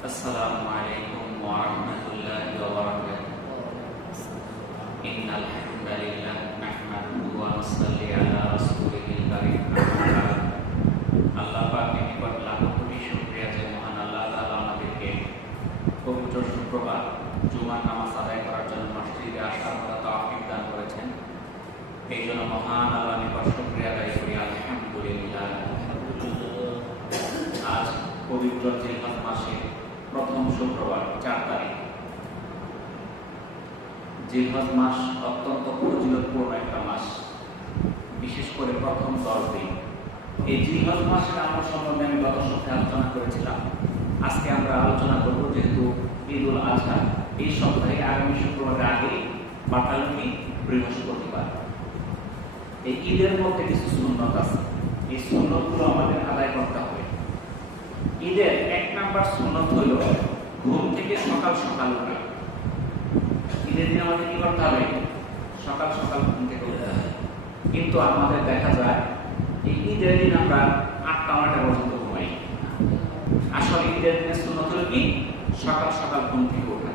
Assalamualaikum warahmatullahi wabarakatuh. Innal hamdalillah nahmaduhu wa nusalli ala rasulihil karim. আল্লাহ পাকের নিকট লাখো কোটি শুকরিয়া যে মহান আল্লাহ তাআলা আমাদেরকে পবিত্র শুক্রবার জুমার নামাজ আদায় করার জন্য মসজিদে আসার মতো তৌফিক দান করেছেন। এই জন্য মহান আল্লাহর নিকট শুকরিয়া আদায় করি আলহামদুলিল্লাহ। আজ পবিত্র জিলহজ মাসে প্রথম শুক্রবার 4 তারিখ। জিলহজ মাস অত্যন্ত ফজিলতপূর্ণ একটা মাস, বিশেষ করে প্রথম 10 দিন। এই জিলহজ মাসের আমল সম্বন্ধে আমি গত সপ্তাহে আলোচনা করেছিলাম। আজকে আমরা আলোচনা করব, যেহেতু ঈদুল আজহা এই সপ্তাহে আগামী শুক্রবারের আগে পাঠালনি বৃহস্পতিবার। এই ঈদের মধ্যে কিছু সুন্নত আছে, এই সুন্নতগুলো আমাদের আদায় করতে হবে। ঈদের 1 নাম্বার সুন্নত হলো ঘুম থেকে সকাল সকাল ওঠা। ঈদের দিন আমাদের কি করতে হবে? সকাল সকাল ঘুম থেকে উঠতে হবে। কিন্তু আমাদের দেখা যায় এই ঈদের দিন আমরা 8টা-9টা পর্যন্ত ঘুমাই। আসলে ঈদের দিনের সুন্নত হলো কি? সকাল সকাল ঘুম থেকে ওঠা।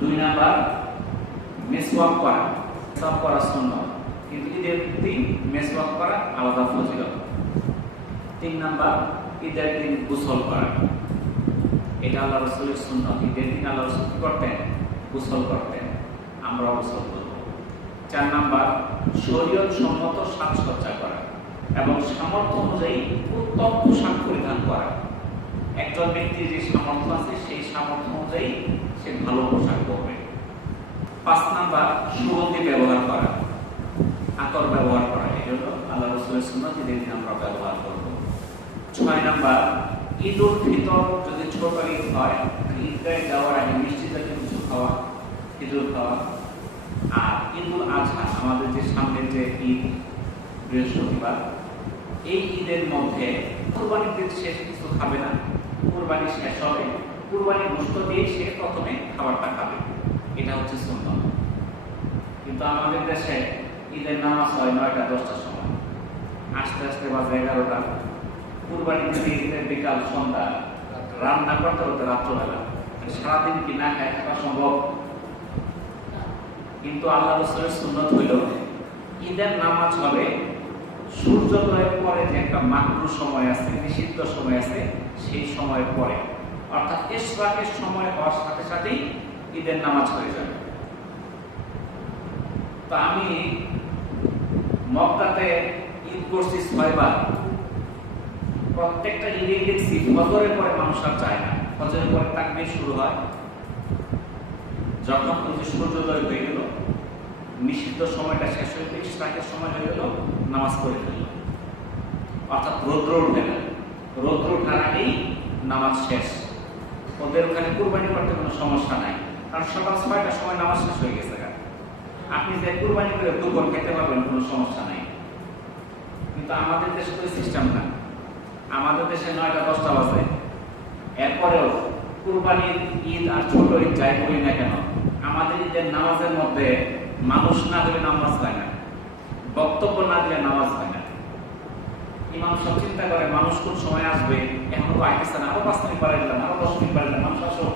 2 নাম্বার মেসওয়াক করা। মেসওয়াক করা সুন্নত, কিন্তু ঈদের দিন মেসওয়াক করা আলাদা ফজিলত। 3 নাম্বার ঈদের দিন গোসল করা। এটা আল্লাহ রাসূলের সুন্নাত। ঈদের দিন আল্লাহ রাসূল কি করতেন? গোসল করতেন। আমরা গোসল করব। 4 নাম্বার শরীয়ত সম্মত সাজসজ্জা করা এবং সামর্থ্য অনুযায়ী উত্তম পোশাক পরিধান করা। একজন ব্যক্তির যে সামর্থ্য আছে সেই সামর্থ্য অনুযায়ী সে ভালো পোশাক পরবে। 5 নাম্বার সুগন্ধি ব্যবহার করা, আতর ব্যবহার করা। এটা হলো আল্লাহ রাসূলের সুন্নাত। ঈদের দিন আমরা ব্যবহার করব। 6 নাম্বার ঈদুল ফিতর যদি ছোট ঈদ হয়, ঈদগাহে যাওয়ার আগে মিষ্টি জাতীয় কিছু খাওয়া, খেজুর খাওয়া। আর ঈদুল আজহা আমাদের যে সামনের যে ঈদ বৃহস্পতিবার, এই ঈদের মধ্যে কুরবানির দিন শেষ কিছু খাবে না। কুরবানি শেষ হবে, কুরবানির গোশত দিয়ে সে প্রথমে খাবারটা খাবে। এটা হচ্ছে সুন্নাত। কিন্তু আমাদের দেশে ঈদের নামাজ হয় 9টা-10টার সময়, আস্তে আস্তে বাজে 11টা। কুরবানি দিতে ঈদের বিকাল সন্ধ্যা, রান্না করতে করতে রাত্রবেলা। সারাদিন কি না খায় থাকা সম্ভব? কিন্তু আল্লাহ রাসূলের সুন্নাত হইল ঈদের নামাজ হবে সূর্যোদয়ের পরে, যে একটা মাকরুহ সময় আছে, নিষিদ্ধ সময় আছে, সেই সময়ের পরে, অর্থাৎ ইশরাকের সময় হওয়ার সাথে সাথেই ঈদের নামাজ হয়ে যাবে। তো আমি মক্কাতে ঈদ করছি 6 বার। প্রত্যেকটা ঈদে দেখছি ফজরের পরে মানুষ আর যায় না। ফজরের পরে তাকবীর শুরু হয়, যখন সূর্যোদয় হয়ে গেল, নিষিদ্ধ সময়টা শেষ হয়ে গেল, ইশরাকের সময় হয়ে গেল, নামাজ পড়ে ফেলল। অর্থাৎ রৌদ্র উঠে গেল, রৌদ্র ওঠার আগেই নামাজ শেষ। ওদের ওখানে কুরবানি করতে কোনো সমস্যা নাই, কারণ সকাল 6টার সময় নামাজ শেষ হয়ে গেছে। আপনি যে কুরবানি করে দুপুর খেতে পারবেন, কোনো সমস্যা নাই। কিন্তু আমাদের দেশে তো সিস্টেম না। আমাদের দেশে 9টা-10টা বাজে, এরপরেও কুরবানির ঈদ আর ছোট ঈদ যাই বলি না কেন, আমাদের ঈদের নামাজের মধ্যে মানুষ না হলে নামাজ হয় না, বক্তব্য না দিলে নামাজ হয় না। ইমাম সব চিন্তা করে মানুষ কোন সময় আসবে, এখন তো আইতেছে না, আরো 5 মিনিট পরে দিলাম, আরো 10 মিনিট পরে দিলাম, মানুষ আসো।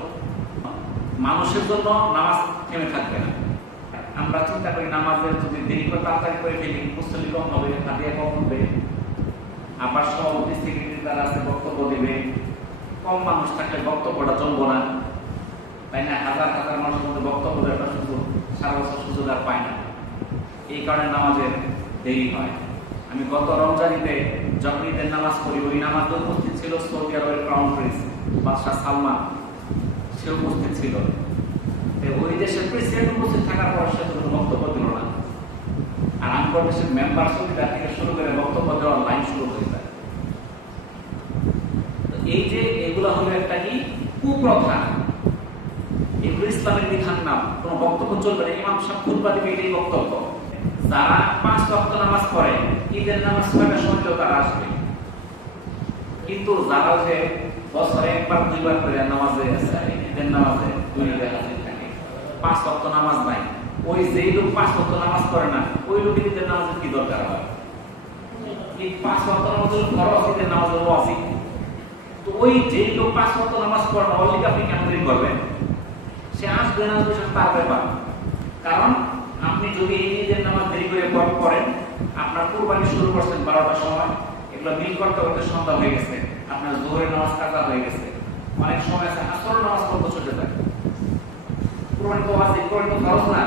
মানুষের জন্য নামাজ থেমে থাকবে না। আমরা চিন্তা করি নামাজের যদি দেরি করে তাড়াতাড়ি করে ফেলি, মুসল্লি কম হবে, হাদিয়া কম হবে, আবার সভাপতি সেক্রেটারি তারা আছে বক্তব্য দেবে, কম মানুষ থাকলে বক্তব্যটা জমবো না, তাই না? হাজার হাজার মানুষের মধ্যে বক্তব্য দেওয়ার সুযোগ সারা বছর সুযোগ আর পায় না। এই কারণে নামাজের দেরি হয়। আমি গত রমজানিতে যখন ঈদের নামাজ পড়ি, ওই নামাজে উপস্থিত ছিল সৌদি আরবের ক্রাউন প্রিন্স বাদশাহ সালমান, সে উপস্থিত ছিল। ওই দেশের প্রেসিডেন্ট উপস্থিত থাকার পর সে কোনো বক্তব্য দিল না। আর আমার দেশের মেম্বার সমিতি থেকে শুরু করে বক্তব্য দেওয়ার লাইন শুরু হয়ে যায়। এই যে এগুলো হলো একটা কি কুপ্রথা, এগুলো ইসলামের বিধান না। কোনো বক্তব্য চলবে না, ইমাম সাহেব খুতবা দিবে, এটাই বক্তব্য। যারা 5 ওয়াক্ত নামাজ পড়ে, ঈদের নামাজ 6টার সময় তারা আসবে। কিন্তু যারা যে বছরে 1-2 বার করে নামাজে আসে, ঈদের নামাজে 2 ঈদে হাজির থাকে, 5 ওয়াক্ত নামাজ নাই, ওই যেই লোক 5 ওয়াক্ত নামাজ পড়ে না, ওই লোকের ঈদের নামাজের কি দরকার হয়? এই 5 ওয়াক্ত নামাজের ফরজ, ঈদের নামাজের ওয়াজিব। তো ওই যে লোক 5 ওয়াক্ত নামাজ পড়ে না অলরেডি আপনি কেন দেরি করবেন? সে আসবে না আসবে সেটা তার ব্যাপার। কারণ আপনি যদি এই ঈদের নামাজ দেরি করে পড়েন, আপনার কুরবানি শুরু করছেন 12টার সময়, এগুলো মিল করতে করতে সন্ধ্যা হয়ে গেছে, আপনার জোহরের নামাজ কাজা হয়ে গেছে, অনেক সময় আছে আসরের নামাজ পড়তে চলে যায়। কুরবানি তো ওয়াজিব, কুরবানি তো ফরজ না।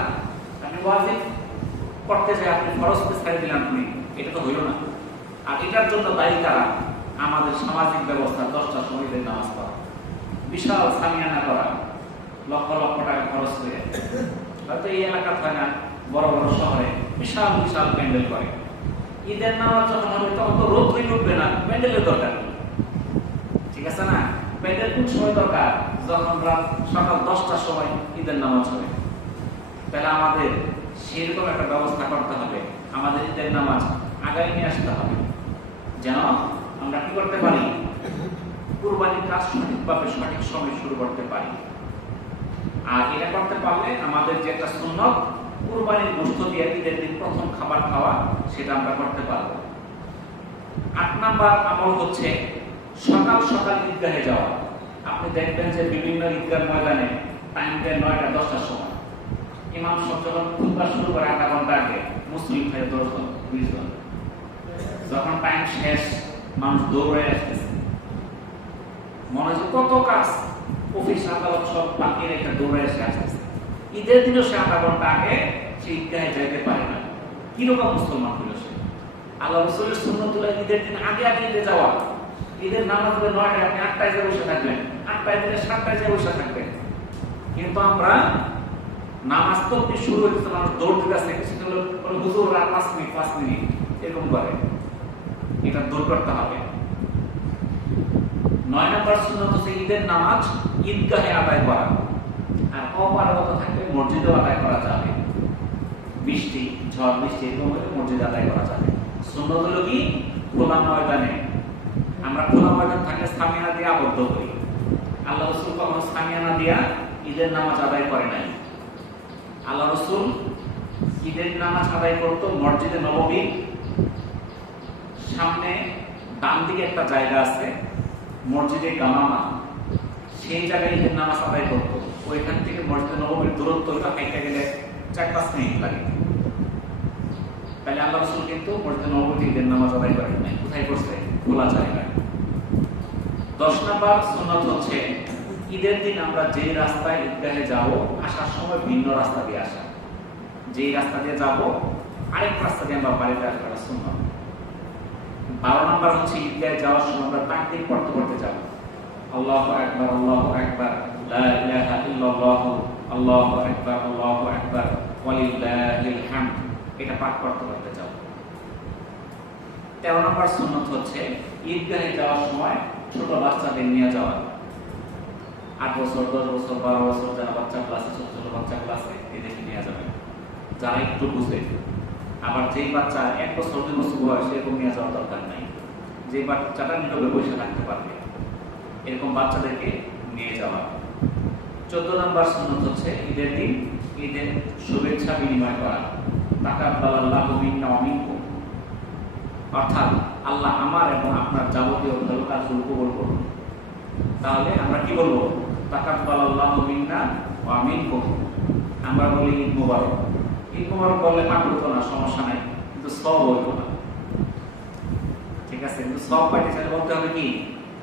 আপনি ওয়াজিব করতে যায় আপনি ফরজকে ছেড়ে দিলেন, আপনি এটা তো হইল না। আর এটার জন্য দায়ী কারা? আমাদের সামাজিক ব্যবস্থা 10টার সময় ঈদের নামাজ পড়া, বিশাল সামিয়ানা করা, লক্ষ লক্ষ টাকা খরচ করে, হয়তো এই এলাকা হয় না, বড় বড় শহরে বিশাল বিশাল প্যান্ডেল করে। ঈদের নামাজ যখন হবে তখন তো রোদ হয়ে উঠবে না, প্যান্ডেলের দরকার, ঠিক আছে না? প্যান্ডেল কোন সময় দরকার? যখন রাত সকাল 10টার সময় ঈদের নামাজ হবে। তাহলে আমাদের সেরকম একটা ব্যবস্থা করতে হবে, আমাদের ঈদের নামাজ আগামী নিয়ে আসতে হবে, যেন আমরা কি করতে পারি, কুরবানির কাজ সঠিকভাবে সঠিক সময় শুরু করতে পারি। আর এটা করতে পারলে আমাদের যে একটা সুন্নত, কুরবানির গোশত দিয়ে ঈদের দিন প্রথম খাবার খাওয়া, সেটা আমরা করতে পারবো। 8 নাম্বার আমল হচ্ছে সকাল সকাল ঈদগাহে যাওয়া। আপনি দেখবেন যে বিভিন্ন ঈদগাহ ময়দানে টাইম দেয় 9টা 10টার সময়। ইমাম সাহেব যখন খুতবা শুরু করে 1/2 ঘন্টা আগে, মুসলিম ভাই 10 জন 20 জন, যখন টাইম শেষ মানুষ দৌড়ে আসতেছে, মনে হচ্ছে কত কাজ, অফিস আদালত সব বাকি রেখে দৌড়ে এসে আসতেছে। ঈদের দিনও সে 1/2 ঘন্টা আগে সে ঈদগাহে যাইতে পারে না। কিরকম মুসলমান হইল সে? আল্লাহ রাসূলের সুন্নাতুল ঈদের দিন আগে আগে ঈদে যাওয়া। ঈদের নামাজ হবে 9টায়, আপনি 8টায় যে বসে থাকবেন, 8টায় থেকে 7টায় যে বসে থাকবেন। কিন্তু আমরা নামাজ তো শুরু হইতেছে, মানুষ দৌড় দিতেছে, সেটা হলো হুজুর রাত 5 মিনিট এরকম করে। এটা দূর করতে হবে। 9 নম্বর সুন্নাত হচ্ছে ঈদের নামাজ ঈদগাহে আদায় করা। আর অপারগতা থাকলে মসজিদে আদায় করা যাবে, বৃষ্টি ঝড় বৃষ্টি এরকম হলে মসজিদে আদায় করা যাবে। সুন্নাত হলো কি? খোলা ময়দানে। আমরা খোলা ময়দান থাকলে সামিয়ানা দিয়ে আবদ্ধ করি। আল্লাহ রাসূল কখনো সামিয়ানা দিয়া ঈদের নামাজ আদায় করে নাই। আল্লাহ রাসূল ঈদের নামাজ আদায় করতো মসজিদে নববীর সামনে ডান দিকে একটা জায়গা আছে, মসজিদে গামামা, সেই জায়গায় ঈদের নামাজ আদায় করতো। ওইখান থেকে মসজিদে নববীর দূরত্ব হাইটা গেলে 4-5 মিনিট লাগে। তাহলে আল্লাহ রাসূল কিন্তু মসজিদে নববীতে ঈদের নামাজ আদায় করেন নাই। কোথায় করছে? খোলা জায়গায়। 10 নম্বর সুন্নাত হচ্ছে ঈদের দিন আমরা যে রাস্তায় ঈদগাহে যাব, আসার সময় ভিন্ন রাস্তা দিয়ে আসা। যেই রাস্তা দিয়ে যাব আরেক রাস্তা দিয়ে আমরা বাড়িতে আসা সুন্নাত। 12 নম্বর হচ্ছে ঈদগাহে যাওয়ার সময় আমরা তাকবীর পড়তে পড়তে যাব। আল্লাহু আকবার, আল্লাহু আকবার, লা ইলাহা ইল্লাল্লাহ, আল্লাহু আকবার, আল্লাহু আকবার, ওয়ালিল্লাহিল হামদ, এটা পাঠ করতে করতে যাব। 13 নম্বর সুন্নাত হচ্ছে ঈদগাহে যাওয়ার সময় ছোট বাচ্চাদের নিয়ে যাওয়া। 8 বছর 10 বছর 12 বছর যারা বাচ্চা ক্লাসে, ছোট ছোট বাচ্চা ক্লাসে এদেরকে নিয়ে যাবে, যারা একটু বুঝে। আবার যেই বাচ্চা 1 বছর 2 বছর বয়স, এরকম নিয়ে যাওয়ার দরকার নাই। যে বাচ্চাটা নীরবে বসে থাকতে পারবে, এরকম বাচ্চাদেরকে নিয়ে যাওয়া। 14 নম্বর সুন্নাত হচ্ছে ঈদের দিন ঈদের শুভেচ্ছা বিনিময় করা। তাকাব্বালাল্লাহু মিন্না ওয়া মিনকুম, অর্থাৎ আল্লাহ আমার এবং আপনার যাবতীয় ভালো কাজগুলো কবুল করুন। তাহলে আমরা কি বলবো? তাকাব্বালাল্লাহু মিন্না ওয়া মিনকুম। আমরা বলি ঈদ মুবারক। ঈদ মুবারক বললে পাপ হতো না, সমস্যা নাই, কিন্তু সব হইতো না, ঠিক আছে? কিন্তু সব পাইতে চাইলে বলতে হবে কি?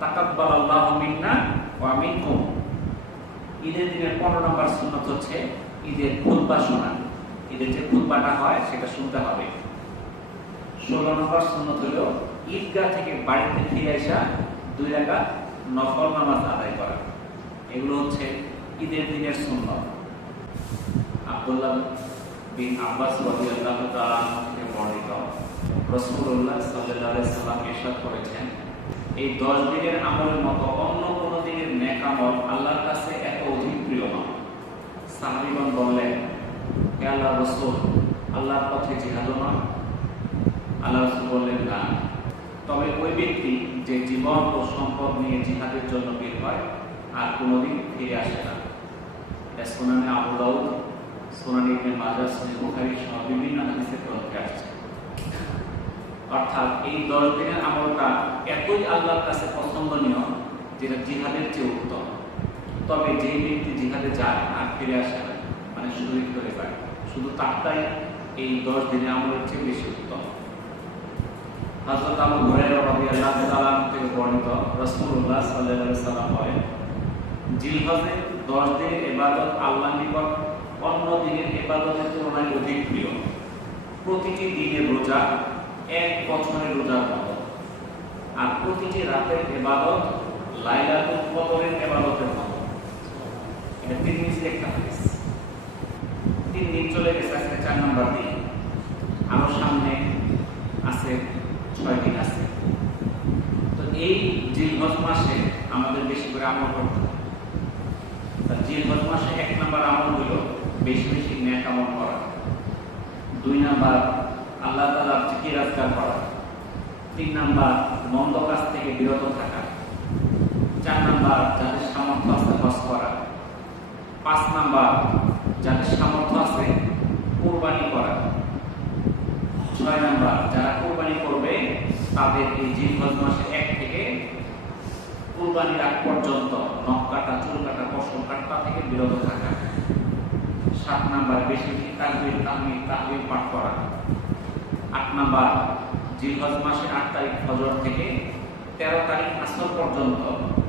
তাকাব্বালাল্লাহু মিন্না ওয়া মিনকুম। ঈদের দিনের 15 নম্বর সুন্নাত হচ্ছে ঈদের খুতবা শোনা। ঈদের যে খুতবাটা হয় সেটা শুনতে হবে। 16 নম্বর সুন্নাত হলো ঈদগাহ থেকে বাড়িতে ফিরে আসা 2 রাকাত নফল নামাজ আদায় করা। এগুলো হচ্ছে ঈদের দিনের সুন্নাত। আব্দুল্লাহ বিন আব্বাস রাদিয়াল্লাহু তাআলা থেকে বর্ণিত, রাসূলুল্লাহ সাল্লাল্লাহু আলাইহি সাল্লাম ইরশাদ করেছেন, এই 10 দিনের আমলের মতো অন্য কোন দিনের নেক আমল আল্লাহর কাছে এত অধিক প্রিয় নয়। সাহাবীগণ বললেন, হে আল্লাহর রাসূল, আল্লাহর পথে জিহাদ নয়? আল্লাহ রাসূল বললেন, না, তবে ওই ব্যক্তি যে জীবন ও সম্পদ নিয়ে জিহাদের জন্য বের হয় আর কোনোদিন ফিরে আসে না। সুনানে আবু দাউদ, সুনানে ইবনে মাজাহ, সহিহ বুখারী সহ বিভিন্ন হাদিসের গ্রন্থে আসছে। অর্থাৎ এই 10 দিনের আমলটা এতই আল্লাহর কাছে পছন্দনীয় যেটা জিহাদের চেয়ে উত্তম। তবে যে ব্যক্তি জিহাদে যায় আর ফিরে আসে না, মানে শহীদ হয়ে যায়, শুধু তারটাই এই 10 দিনের আমলের চেয়ে বেশি উত্তম। হযরত আবু হুরায়রা রাদিয়াল্লাহু তাআলা থেকে বর্ণিত, রাসূলুল্লাহ সাল্লাল্লাহু আলাইহি ওয়াসাল্লাম বলেন, জিলহজের 10 দিনের ইবাদত আল্লাহর নিকট অন্য দিনের ইবাদতের তুলনায় অধিক প্রিয়। প্রতিটি দিনের রোজা 1 বছরের রোজার মতো, আর প্রতিটি রাতের ইবাদত লাইলাতুল কদরের ইবাদতের মতো। এটা তিরমিজি একটা হাদিস। 3 দিন চলে গেছে, আজকে 4 নম্বর দিন, আরো সামনে আছে 6 দিন আছে। তো এই জিলহজ মাসে আমাদের বেশি করে আমল করতে হবে। জিলহজ মাসে 1 নম্বর আমল হলো বেশি বেশি নেক আমল করা, 2 নম্বর আল্লাহ তাআলার জিকির আজকার করা, 3 নম্বর মন্দ কাজ থেকে বিরত থাকা, 4 নম্বর যাদের সামর্থ্য আছে হজ করা, 5 নম্বর যাদের সামর্থ্য আছে কুরবানি করা, 6 নম্বর যারা কুরবানি করবে তাদের এই জিলহজ মাসে 1 থেকে কুরবানির আগ পর্যন্ত নখ কাটা, চুল কাটা, পশম কাটা থেকে বিরত থাকা, 7 নম্বর বেশি বেশি তাকবীর তাহলিল পাঠ করা, 8 নম্বর জিলহজ মাসের 8 তারিখ ফজর থেকে 13 তারিখ আসর পর্যন্ত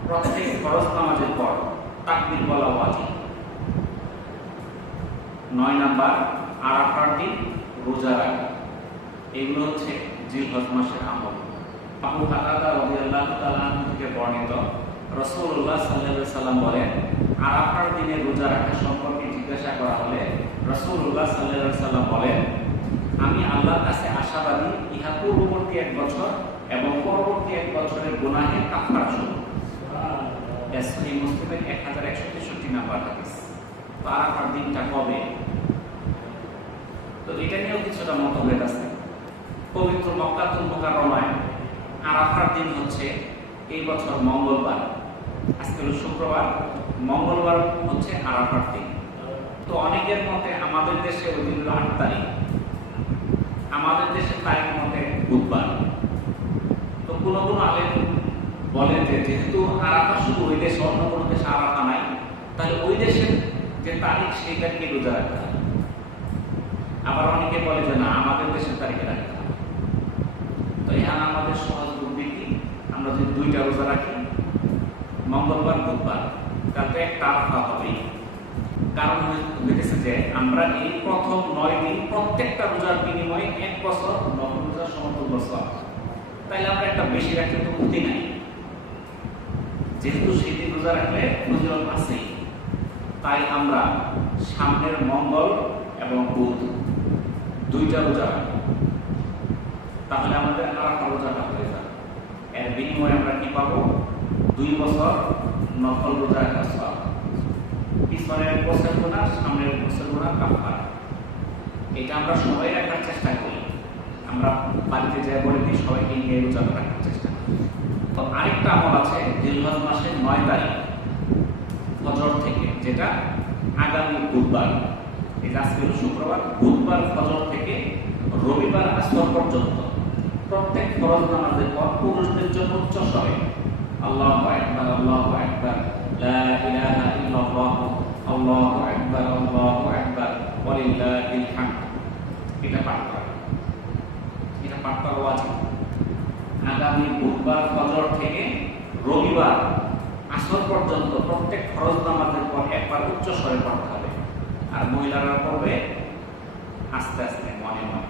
প্রত্যেক ফরজ নামাজের পর তাকবীর বলা ওয়াজিব, 9 নম্বর আরাফার দিন রোজা রাখা। এগুলো হচ্ছে জিলহজ মাসের আমল। আবু কাতাদা রাদিয়াল্লাহু তাআলা থেকে বর্ণিত, রাসূলুল্লাহ সাল্লাল্লাহু আলাইহি ওয়াসাল্লাম বলেন, আরাফার দিনে রোজা রাখা সম্পর্কে জিজ্ঞাসা করা হলে রাসূলুল্লাহ সাল্লাল্লাহু আলাইহি ওয়াসাল্লাম বলেন, আমি আল্লাহর কাছে আশাবাদী ইহা পূর্ববর্তী 1 বছর এবং পরবর্তী 1 বছরের গুনাহের কাফারা স্বরূপ। সহিহ মুসলিমের 1163 নাম্বার হাদিস। তো আরাফার দিনটা কবে? তো এটা নিয়েও কিছুটা মতভেদ আছে। পবিত্র মক্কাতুল মুকাররমায় আরাফার দিন হচ্ছে এই বছর মঙ্গলবার, আজকে হলো শুক্রবার, মঙ্গলবার হচ্ছে আরাফার দিন। তো অনেকের মতে আমাদের দেশে ওই দিন হলো 8 তারিখ, আমাদের দেশের তারিখ মতে বুধবার। তো কোনো কোনো আলেম বলে যে যেহেতু আরাফা শুধু ওই দেশে, অন্য কোনো দেশে আরাফা নাই, তাহলে ওই দেশের যে তারিখ সেই তারিখে রোজা রাখতে হবে। আবার অনেকে বলে যে না, আমাদের দেশের তারিখে রাখতে হবে। তো এখানে আমাদের সহজ বুদ্ধি কি, আমরা যদি 2টা রোজা রাখি, মঙ্গলবার বুধবার, তাতে একটা আরাফা হবেই। কারণ হইতেছে যে আমরা এই প্রথম 9 দিন প্রত্যেকটা রোজার বিনিময়ে 1 বছর নফল রোজার সমতুল্য সওয়াব। তাইলে আমরা একটা বেশি রাখতে তো ক্ষতি নাই, যেহেতু সেই দিন রোজা রাখলে ফজিলত আছেই। তাই আমরা সামনের মঙ্গল এবং বুধ 2টা রোজা রাখি, তাহলে আমাদের আরাফা রোজাটা হয়ে যাবে। এর বিনিময়ে আমরা কি পাবো? 2 বছর নফল রোজা রাখার সওয়াব। পিছনের বছর গুনাহ, সামনের বছর গুনাহ কাফারা। এটা আমরা সবাই রাখার চেষ্টা করি। আমরা বাড়িতে যাই বলে দিই সবাইকে নিয়ে রোজা রাখার চেষ্টা করি। তো আরেকটা আমল আছে জিলহজ মাসের 9 তারিখ ফজর থেকে, যেটা আগামী বুধবার, এই আজকে শুক্রবার, বুধবার ফজর থেকে রবিবার আসর পর্যন্ত প্রত্যেক ফরজ নামাজের পর পুরুষদের জন্য উচ্চ স্বরে আল্লাহু আকবার, আল্লাহু আকবার, লা ইলাহা ইল্লাল্লাহ, আল্লাহু আকবার, আল্লাহু আকবার, ওয়ালিল্লাহিল হামদ, এটা পাঠ করা। এটা পাঠ করা ওয়াজিব। আগামী বুধবার ফজর থেকে রবিবার আসর পর্যন্ত প্রত্যেক ফরজ নামাজের পর একবার উচ্চ স্বরে পড়তে হবে। আর মহিলারা পড়বে আস্তে আস্তে, মনে মনে।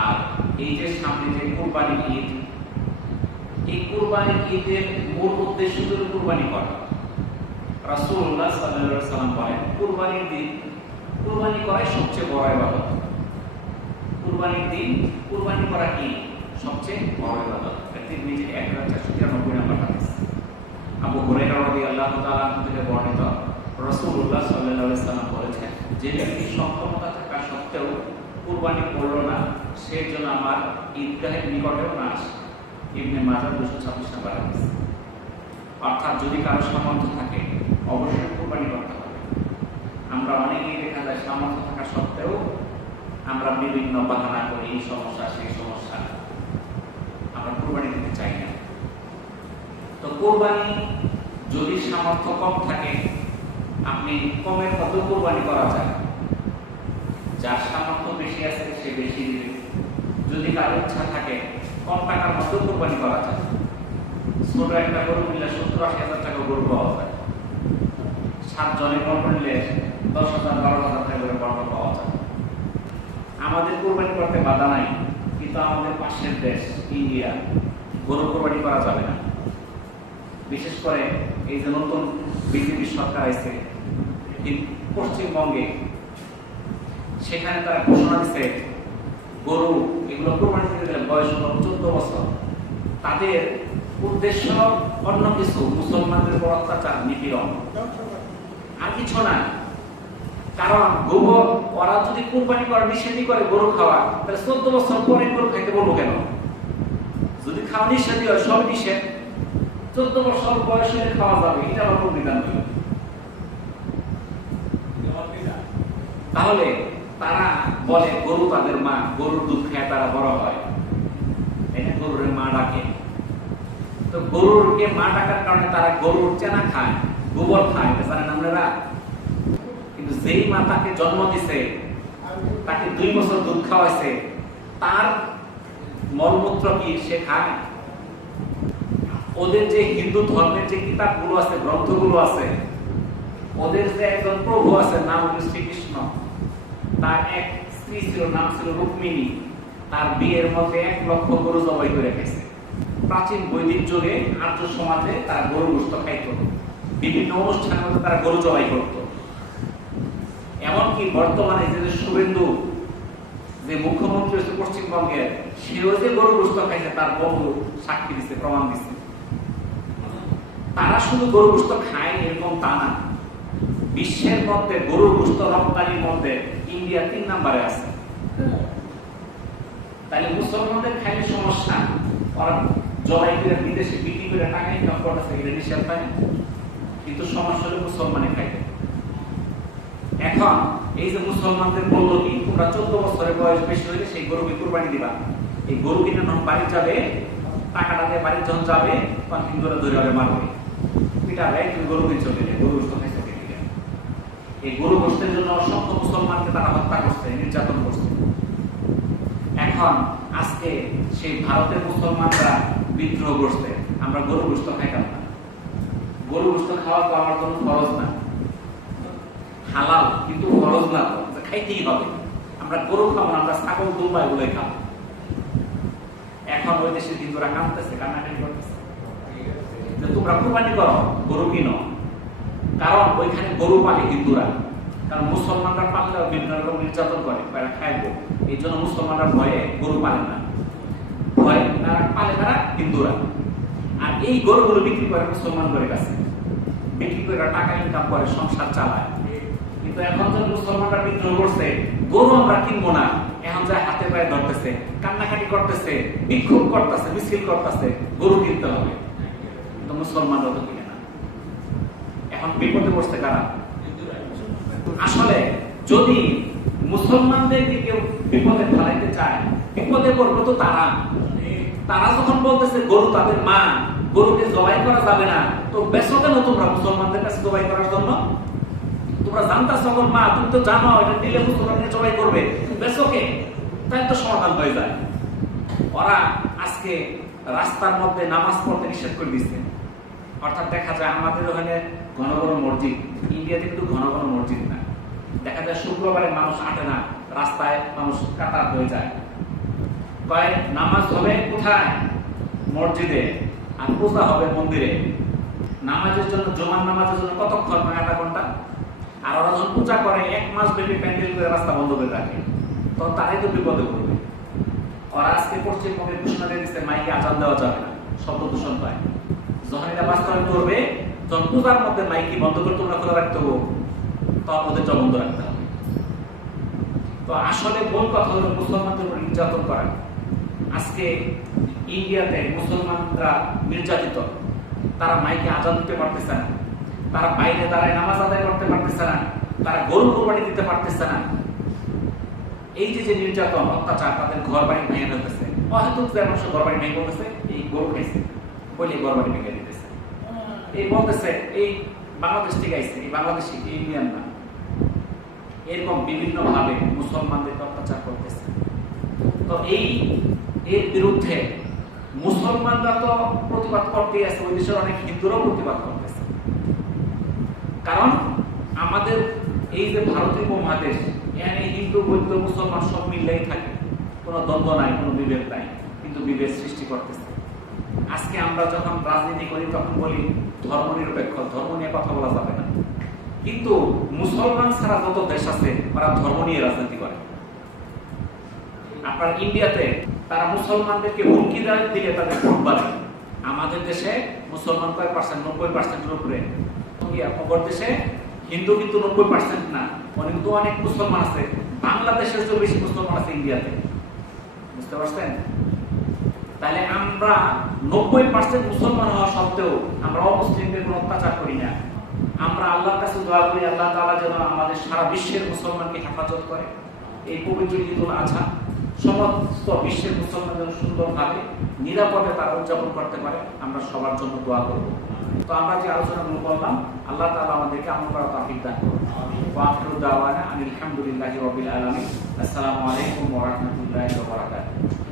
আর এই যে সামনে যে কুরবানি ঈদ, এই কুরবানি ঈদের মূল উদ্দেশ্য হলো কুরবানি করা। রাসূলুল্লাহ সাল্লাল্লাহু আলাইহি ওয়াসাল্লাম বলেন, কুরবানির দিন কুরবানি করাই সবচেয়ে বড় ইবাদত। কুরবানির দিন কুরবানি করা কি সবচেয়ে বড় ইবাদত। তিরমিজি 1493 নম্বর হাদিস। আবু হুরায়রা রাদিয়াল্লাহু তাআলা থেকে বর্ণিত, রাসূলুল্লাহ সাল্লাল্লাহু আলাইহি ওয়াসাল্লাম বলেছেন, যে ব্যক্তি সক্ষমতা থাকা সত্ত্বেও কুরবানি করলো না, সে যেন আমার ঈদগাহের নিকটেও না আসে। ইবনে মাজাহ 226 নম্বর হাদিস। অর্থাৎ যদি কারো সামর্থ্য থাকে অবশ্যই কুরবানি করতে হবে। আমরা অনেকেই দেখা যায় সামর্থ্য থাকা সত্ত্বেও আমরা বিভিন্ন বাহানা করি, এই সমস্যা সেই সমস্যা, আমরা কুরবানি দিতে চাই না। তো কোরবানি যদি সামর্থ্য কম থাকে, আপনি কমের মধ্যে কোরবানি করা যায়। যার সামর্থ্য বেশি আছে সে বেশি দিবে। যদি কারো ইচ্ছা থাকে কম টাকার মধ্যে কোরবানি করা যায়। ছোট একটা গরু নিলে 70-80 টাকা গরু পাওয়া যায়। 7 জনের গরু নিলে 10,000-12,000 টাকা করে গরু পাওয়া যায়। আমাদের কোরবানি করতে বাধা নাই, কিন্তু আমাদের পাশের দেশ ইন্ডিয়া গরু কোরবানি করা যাবে না। বিশেষ করে এই যে নতুন বিজেপি সরকার আছে পশ্চিমবঙ্গে, সেখানে তারা ঘোষণা দিচ্ছে গরু এগুলো কোরবানি দিতে গেলে বয়স হল 14 বছর। তাদের উদ্দেশ্য অন্য কিছু, মুসলমানদের উপর অত্যাচার, নিপীড়ন, আর কিছু না। কারণ গোবর ওরা যদি কোরবানি করা নিষেধই করে গরু খাওয়া, তাহলে 14 বছর পরে গরু খাইতে বলবো কেন? যদি খাওয়া নিষেধই হয়, সব নিষেধ, 14 বছর বয়স হলে খাওয়া যাবে, এটা আমার সংবিধান ছিল। তাহলে তারা বলে গরু তাদের মা, গরুর দুধ খায় তারা বড় হয়, এটা গরুর মা ডাকে। তো গরুরকে মা ডাকার কারণে তারা গরুর চেনা খায়, গোবর খায়, জানেন আপনারা? কিন্তু যেই মা তাকে জন্ম দিছে, তাকে 2 বছর দুধ খাওয়াইছে, তার মলমূত্র কি সে খায়? ওদের যে হিন্দু ধর্মের যে কিতাবগুলো আছে, গ্রন্থগুলো আছে, ওদের যে একজন প্রভু আছে, নাম হল শ্রীকৃষ্ণ, তার এক স্ত্রী ছিল, নাম ছিল রুক্মিণী। তার বিয়ের মধ্যে 1 লক্ষ গরু জবাই করে গেছে। প্রাচীন বৈদিক যুগে আর্য সমাজে তারা গরু গোশত খাইত, বিভিন্ন অনুষ্ঠানের মধ্যে তারা গরু জবাই করত। এমনকি বর্তমানে যে শুভেন্দু যে মুখ্যমন্ত্রী হচ্ছে পশ্চিমবঙ্গের, সেও যে গরু গোশত খাইছে তার বন্ধু সাক্ষী দিচ্ছে, প্রমাণ দিচ্ছে। তারা শুধু গরু গোশত খায় এরকম তা না। বিশ্বের মধ্যে গরুর গোশত রপ্তানির মধ্যে ইন্ডিয়া 3 নম্বরে আছে। তাহলে মুসলমানদের খাইলে সমস্যা, ওরা জবাই করে বিদেশে বিক্রি করে টাকা ইনকাম করতেছে, এটা নিষেধ পায়। কিন্তু সমস্যা হলো মুসলমানে খাইতে। এখন এই যে মুসলমানদের বললো কি, তোমরা 14 বছরের বয়স বেশি হইলে সেই গরুকে কুরবানি দিবা। এই গরু কিনে যখন বাড়ি যাবে, টাকাটা দিয়ে বাড়ি যখন যাবে, তখন হিন্দুরা ধরে মারবে, পিটাবে, তুমি গরু কিনে চলে গেলে, গরু গোশত খাইতে। এই গরু গোশতের জন্য অসংখ্য মুসলমানকে তারা হত্যা করছে, নির্যাতন করছে। এখন আজকে সেই ভারতের মুসলমানরা বিদ্রোহ করছে, আমরা গরু গোশত খাইতাম না। গরু গোশত খাওয়া তো আমার জন্য ফরজ না, হালাল, কিন্তু ফরজ না, খাইতেই হবে। আমরা গরু খাবো না, আমরা ছাগল, দুম্বা এগুলোই খাবো। এখন ওই দেশের হিন্দুরা কাঁদতেছে, কান্নাকাটি করতেছে যে তোমরা কুরবানি করো, গরু কিনো। কারণ ওইখানে গরু পালে হিন্দুরা, কারণ মুসলমানরা পাললে বিভিন্ন রকম নির্যাতন করে, তারা খাইবো, এই জন্য মুসলমানরা ভয়ে গরু পালে না, ভয় তারা পালে তারা হিন্দুরা। আর এই গরুগুলো বিক্রি করে মুসলমানদের কাছে, বিক্রি করে টাকা ইনকাম করে, সংসার চালায়। কিন্তু এখন যখন মুসলমানরা বিদ্রোহ করছে, গরু আমরা কিনবো না, এখন যা হাতে পায়ে ধরতেছে, কান্নাকাটি করতেছে, বিক্ষোভ করতেছে, মিছিল করতেছে, গরু কিনতে হবে। কিন্তু মুসলমানরা তো কিনে না। এখন বিপদে পড়ছে কারা? আসলে যদি মুসলমানদেরকে কেউ বিপদে ফেলাইতে চায়, বিপদে পড়বে তো তারা। তারা যখন বলতেছে গরু তাদের মা, গরুকে জবাই করা যাবে না, তো বেচো কেন তোমরা মুসলমানদের কাছে জবাই করার জন্য? তোমরা জানতাছ যখন মা, তুমি তো জানো এটা দিলে মুসলমানদের জবাই করবে, বেচো কে? তাই তো সমাধান হয়ে যায়। ওরা আজকে রাস্তার মধ্যে নামাজ পড়তে নিষেধ করে দিচ্ছে। অর্থাৎ দেখা যায় আমাদের ওখানে ঘন ঘন মসজিদ, ইন্ডিয়াতে কিন্তু ঘন ঘন মসজিদ না। দেখা যায় শুক্রবারে মানুষ হাঁটে না, রাস্তায় মানুষ কাতার হয়ে যায়। কয় নামাজ হবে কোথায়? মসজিদে। আর পূজা হবে মন্দিরে। নামাজের জন্য, জুমার নামাজের জন্য কতক্ষণ? 9 ঘন্টা। আর ওরা যখন পূজা করে 1 মাস ব্যাপী প্যান্ডেল করে রাস্তা বন্ধ করে রাখে, তখন তারাই তো বিপদে পড়বে। ওরা আজকে পশ্চিমবঙ্গে ঘোষণা দিয়ে দিচ্ছে মাইকে আজান দেওয়া যাবে না, শব্দ দূষণ পায়। যখন এটা বাস্তবায়ন করবে, যখন পূজার মধ্যে মাইকি বন্ধ করে তোমরা খোলা রাখতে হবে, তখন ওদের বন্ধ রাখতে হবে। তো আসলে মূল কথা হলো মুসলমানদের উপর নির্যাতন করা। আজকে ইন্ডিয়াতে মুসলমানরা নির্যাতিত, তারা মাইকে আজান দিতে পারতেছে না, তারা বাইরে দাঁড়ায় নামাজ আদায় করতে পারতেছে না, তারা গরু কোরবানি দিতে পারতেছে না। এই যে নির্যাতন, অত্যাচার, তাদের ঘর বাড়ি ভেঙে ফেলতেছে। অহেতুক যে মানুষ ঘর বাড়ি ভেঙে বলতেছে এই গরু খাইছে বলে ঘর বাড়ি ভেঙে দিতেছে। এই বলতেছে এই বাংলাদেশ থেকে আইছে, এই বাংলাদেশি, এই ইন্ডিয়ান না, এরকম বিভিন্ন ভাবে মুসলমানদেরকে অত্যাচার করতেছে। তো এর বিরুদ্ধে মুসলমানরা তো প্রতিবাদ করতেই আছে, ওই দেশের অনেক হিন্দুরাও প্রতিবাদ করতেছে। কারণ আমাদের এই যে ভারতীয় উপমহাদেশ, এখানে হিন্দু বৌদ্ধ মুসলমান সব মিললেই থাকে, কোনো দ্বন্দ্ব নাই, কোনো বিভেদ নাই, কিন্তু বিভেদ সৃষ্টি করতেছে। আজকে আমরা যখন রাজনীতি করি তখন বলি ধর্ম নিরপেক্ষ, ধর্ম নিয়ে কথা বলা যাবে না, কিন্তু মুসলমান ছাড়া যত দেশ আছে তারা ধর্ম নিয়ে রাজনীতি করে। আপনার ইন্ডিয়াতে তারা মুসলমানদেরকে হুমকি দিলে তাদের ভোট বাড়ে। আমাদের দেশে মুসলমান কয় পার্সেন্ট? 90%-এর উপরে। অপর দেশে হিন্দু কিন্তু 90% না, কিন্তু অনেক মুসলমান আছে। বাংলাদেশের চেয়ে বেশি মুসলমান আছে ইন্ডিয়াতে, বুঝতে পারছেন? তাহলে আমরা 90% মুসলমান হওয়া সত্ত্বেও আমরা অমুসলিমদের কোনো অত্যাচার করি না। আমরা আল্লাহর কাছে দোয়া করি আল্লাহ তাআলা যেন আমাদের সারা বিশ্বের মুসলমানকে হেফাজত করে। এই পবিত্র ঈদুল আজহা সমস্ত বিশ্বের মুসলমান যেন সুন্দরভাবে নিরাপদে তারা উদযাপন করতে পারে, আমরা সবার জন্য দোয়া করব। তো আমরা যে আলোচনাগুলো করলাম, আল্লাহ তাআলা আমাদেরকে আমল করার তৌফিক দান করুন। ওয়া আখিরু দাওয়ানা আলহামদুলিল্লাহি রাব্বিল আলামিন। আসসালামু আলাইকুম ওয়া রাহমাতুল্লাহি ওয়া বারাকাতুহু।